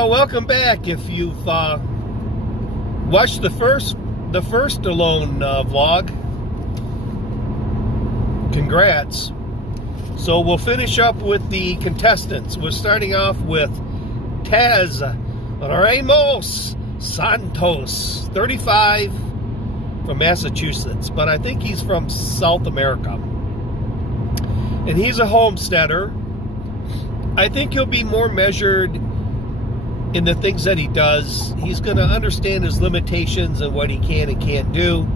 Well, welcome back. If you've watched the first Alone vlog, congrats. So we'll finish up with the contestants. We're starting off with Taz Ramos Santos, 35, from Massachusetts, but I think he's from South America. And he's a homesteader. I think he'll be more measured in the things that he does. He's going to understand his limitations and what he can and can't do.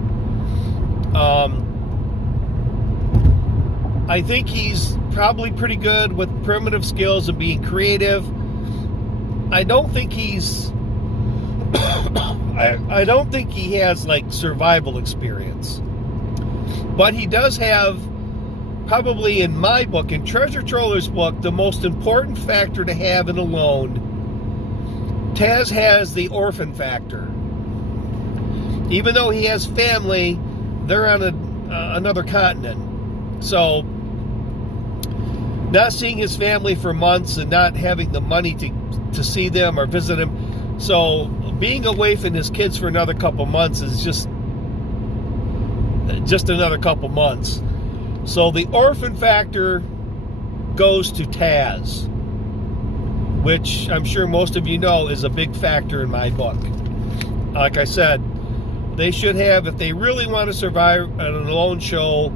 I think he's probably pretty good with primitive skills and being creative. I don't think he's I don't think he has like survival experience, but he does have, probably in my book, in Treasure Troller's book, the most important factor to have in Alone. Taz has the orphan factor. Even though he has family, they're on another continent. So, not seeing his family for months and not having the money to see them or visit him. So, being away from his kids for another couple months is just another couple months. So, the orphan factor goes to Taz, which I'm sure most of you know is a big factor in my book. Like I said, they should have, if they really want to survive an Alone show,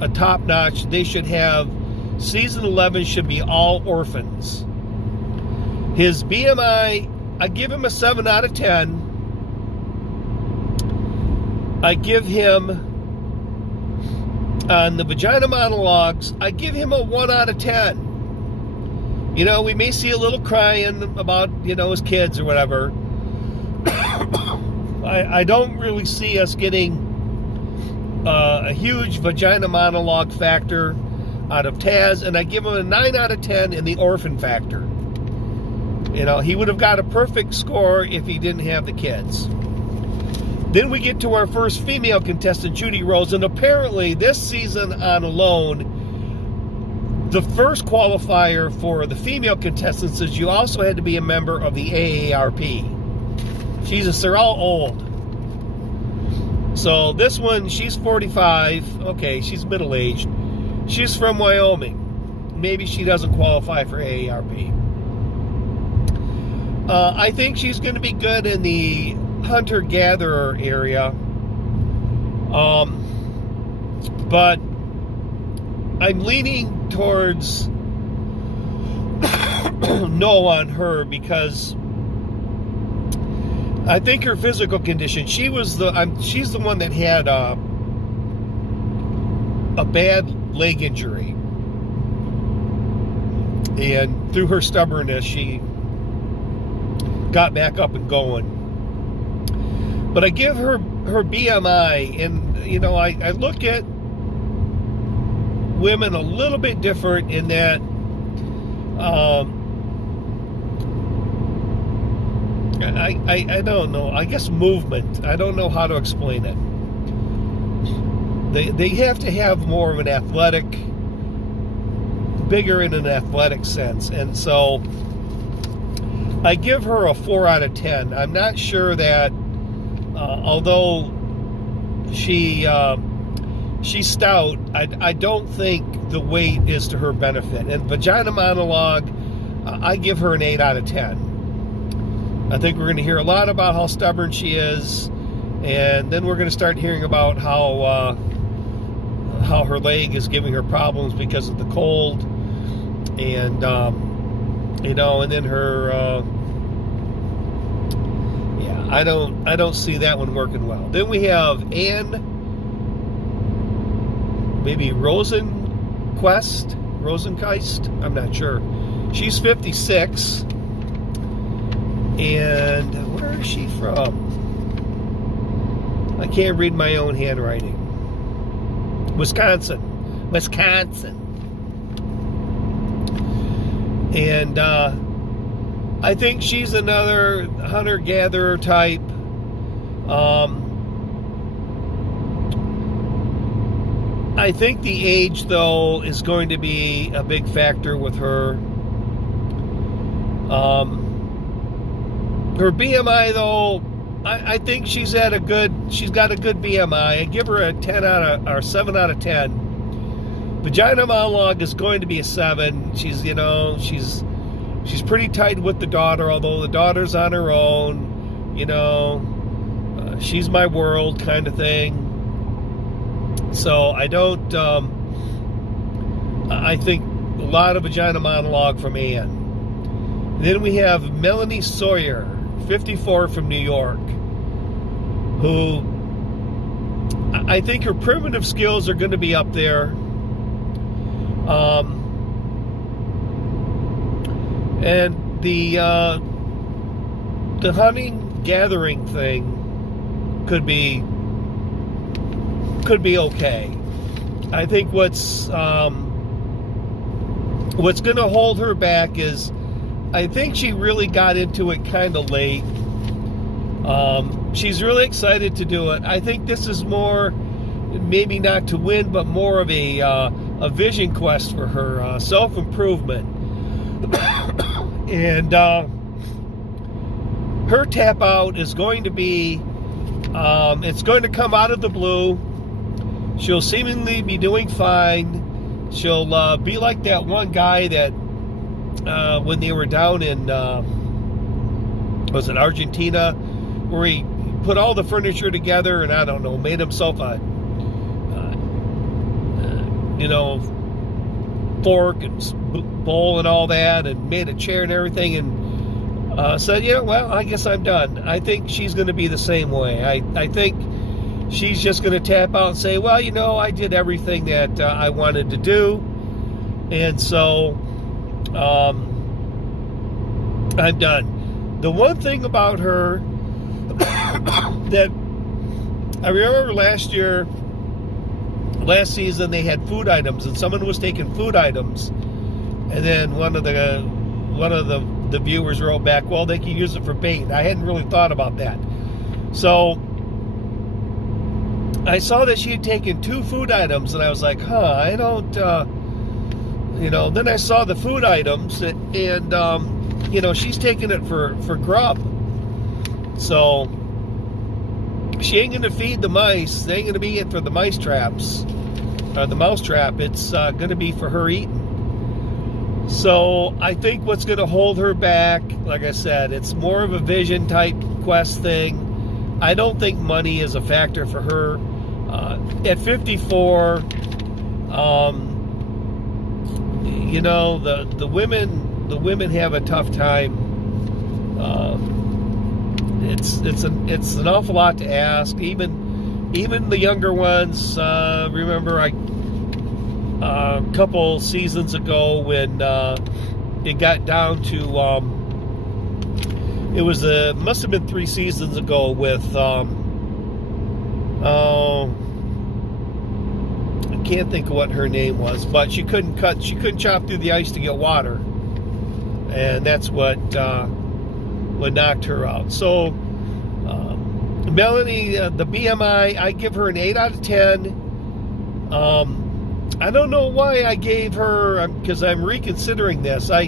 a top-notch, they should have, season 11 should be all orphans. His BMI, I give him a 7 out of 10. I give him, on the vagina monologues, I give him a 1 out of 10. You know, we may see a little crying about, his kids or whatever. I don't really see us getting a huge vagina monologue factor out of Taz, and I give him a 9 out of 10 in the orphan factor. He would have got a perfect score if he didn't have the kids. Then we get to our first female contestant, Judy Rose, and apparently this season on Alone, the first qualifier for the female contestants is you also had to be a member of the AARP. They're all old. So this one, she's 45. Okay, she's middle-aged. She's from Wyoming. Maybe she doesn't qualify for AARP. I think she's going to be good in the hunter-gatherer area. But I'm leaning towards no on her because I think her physical condition, she's the one that had a bad leg injury, and through her stubbornness she got back up and going. But I give her BMI, and I look at women a little bit different in that I don't know, I guess movement, I don't know how to explain it. They have to have more of an athletic, bigger in an athletic sense, and so I give her a 4 out of 10. I'm not sure that although she's stout, I don't think the weight is to her benefit. And vagina monologue, I give her an 8 out of 10. I think we're going to hear a lot about how stubborn she is, and then we're going to start hearing about how her leg is giving her problems because of the cold, and and then her I don't see that one working well. Then we have Anne, maybe Rosenquist, I'm not sure. She's 56. And where is she from? I can't read my own handwriting. Wisconsin. And I think she's another hunter-gatherer type. I think the age, though, is going to be a big factor with her. Her BMI, though, I think she's got a good BMI. I give her a 7 out of 10. Vagina monologue is going to be a 7. She's pretty tight with the daughter, although the daughter's on her own. She's my world kind of thing. So I don't. I think a lot of vagina monologue from Ann. Then we have Melanie Sawyer, 54, from New York, who I think her primitive skills are going to be up there. And the hunting gathering thing could be okay. I think what's going to hold her back is, I think she really got into it kind of late. She's really excited to do it. I think this is more, maybe not to win, but more of a vision quest for her, self-improvement. And her tap out is going to be, it's going to come out of the blue. She'll seemingly be doing fine. She'll be like that one guy that when they were down in, was it Argentina, where he put all the furniture together and, I don't know, made himself a, fork and bowl and all that, and made a chair and everything, and said, well, I guess I'm done. I think she's going to be the same way. I think she's just going to tap out and say, well, I did everything that I wanted to do, and so I'm done. The one thing about her that I remember last season, they had food items, and someone was taking food items, and then one of the viewers wrote back, well, they can use it for bait. I hadn't really thought about that. So I saw that she had taken 2 food items, and I was like, I don't, then I saw the food items, and she's taking it for grub. So she ain't going to feed the mice. They ain't going to be it for the mice traps, or the mouse trap. It's going to be for her eating. So I think what's going to hold her back, like I said, it's more of a vision type quest thing. I don't think money is a factor for her. At 54, the women have a tough time. It's an awful lot to ask. Even the younger ones. Remember, a couple seasons ago when it got down to must have been 3 seasons ago with I can't think of what her name was, but she couldn't chop through the ice to get water, and that's what knocked her out. So Melanie, the BMI, I give her an 8 out of 10. I don't know why I gave her, because I'm reconsidering this. I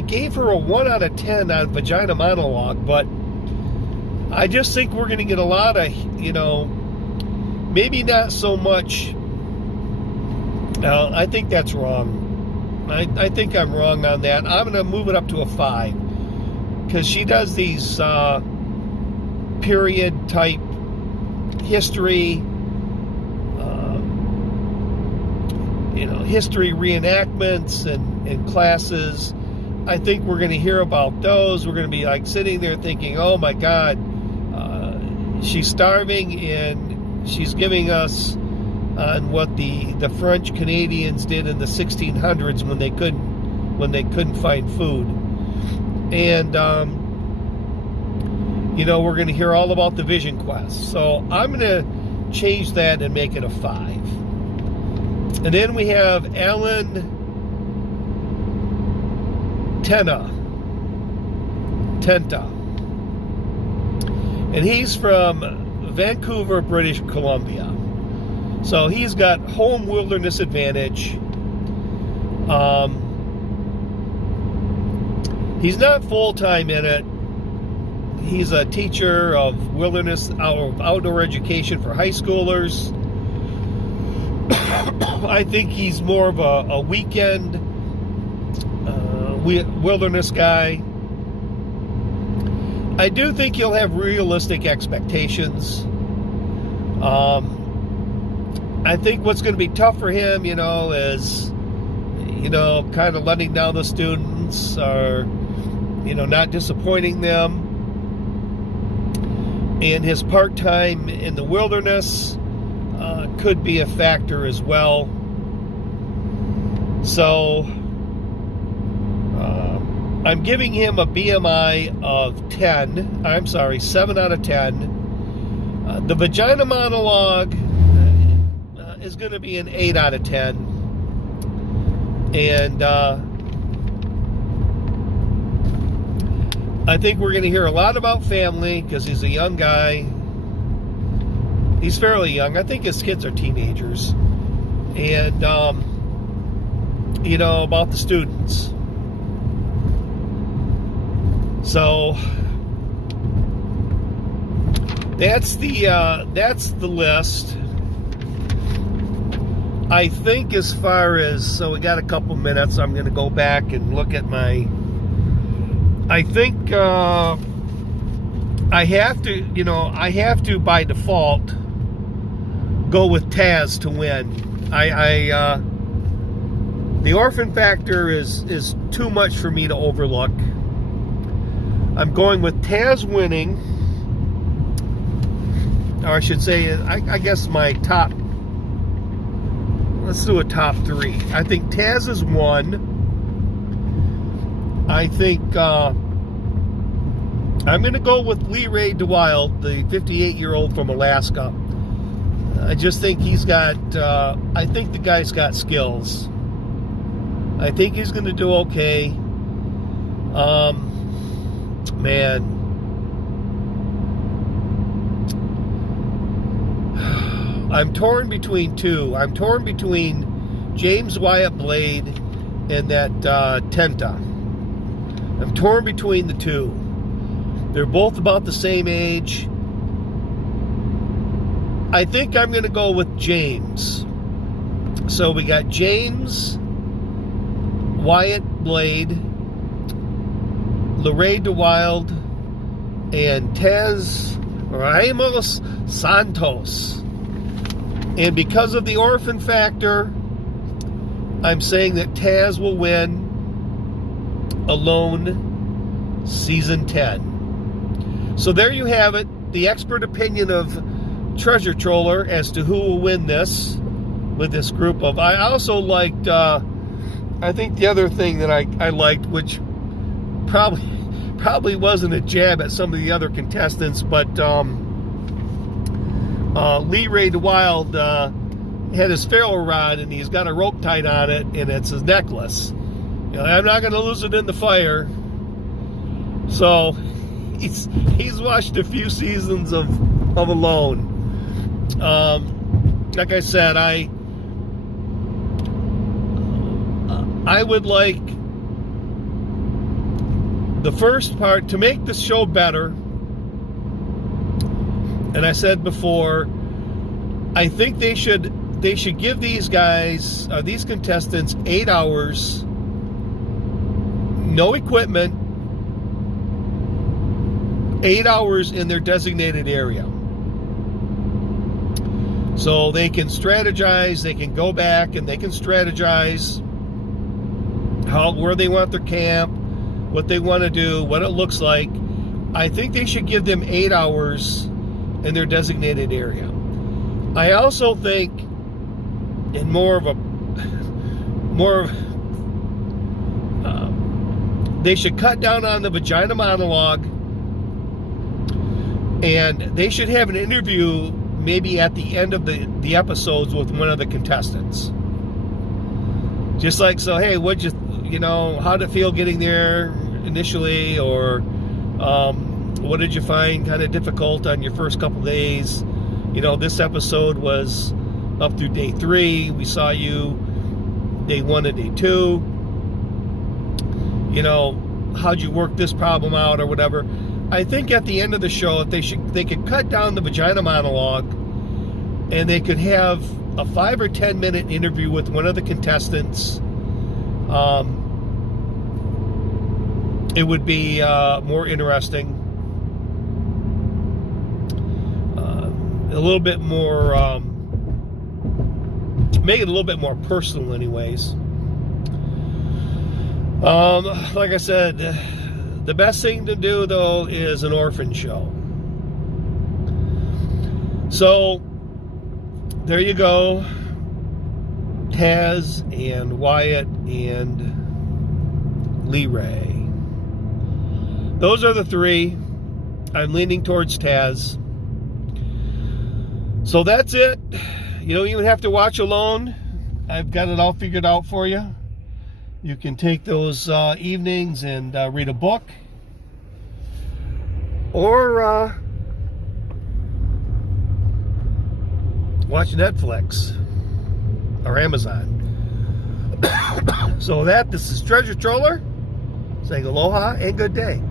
gave her a 1 out of 10 on vagina monologue, but I just think we're going to get a lot of, maybe not so much. I think that's wrong. I think I'm wrong on that. I'm going to move it up to a 5, because she does these period type history, history reenactments and classes. I think we're going to hear about those. We're going to be like sitting there thinking, oh my God, she's starving, and she's giving us on what the French Canadians did in the 1600s when they couldn't find food. And we're going to hear all about the vision quest. So I'm going to change that and make it a 5. And then we have Alan Tenta, and he's from Vancouver, British Columbia. So he's got home wilderness advantage. He's not full-time in it. He's a teacher of wilderness, outdoor education for high schoolers. I think he's more of a weekend wilderness guy. I do think he'll have realistic expectations. I think what's going to be tough for him, is, kind of letting down the students, or, not disappointing them. And his part-time in the wilderness could be a factor as well. So I'm giving him a BMI of 7 out of 10. The vagina monologue is going to be an 8 out of 10. And I think we're going to hear a lot about family because he's a young guy. He's fairly young. I think his kids are teenagers. And, about the students. So that's the list. I think as far as, so we got a couple minutes, I'm going to go back and look at I think I have to by default go with Taz to win. The orphan factor is too much for me to overlook. I'm going with Taz winning, or I should say, I guess my top. Let's do a top 3. I think Taz is 1. I think I'm going to go with Ray DeWilde, the 58-year-old from Alaska. I just think I think the guy's got skills. I think he's going to do okay. Man. I'm torn between two. I'm torn between James Wyatt Blade and that Tenta. I'm torn between the two. They're both about the same age. I think I'm going to go with James. So we got James, Wyatt Blade, Ray DeWilde, and Taz Ramos Santos. And because of the orphan factor, I'm saying that Taz will win Alone Season 10. So there you have it, the expert opinion of Treasure Troller as to who will win this with this group of... I also liked, I think the other thing that I liked, which probably wasn't a jab at some of the other contestants, but Ray DeWilde had his ferro rod and he's got a rope tied on it and it's his necklace. I'm not going to lose it in the fire. So he's watched a few seasons of Alone. Like I said, I would like the first part to make the show better. And I said before, I think they should give these guys, these contestants, 8 hours, no equipment, 8 hours in their designated area. So they can strategize, they can go back and they can strategize where they want their camp, what they want to do, what it looks like. I think they should give them 8 hours in their designated area. I also think, in they should cut down on the vagina monologue, and they should have an interview maybe at the end of the episodes with one of the contestants. Just like, so, hey, how'd it feel getting there initially, or what did you find kind of difficult on your first couple days? This episode was up through day 3. We saw you day 1 and day 2. How'd you work this problem out or whatever? I think at the end of the show, if they could cut down the vagina monologue, and they could have a 5 or 10 minute interview with one of the contestants, it would be more interesting. A little bit more, make it a little bit more personal anyways. Like I said, the best thing to do though is an orphan show. So there you go. Taz and Wyatt and Lee Ray. Those are the three. I'm leaning towards Taz. So that's it. You don't even have to watch alone. I've got it all figured out for you. You can take those evenings and read a book. Or watch Netflix or Amazon. So this is Treasure Troller saying aloha and good day.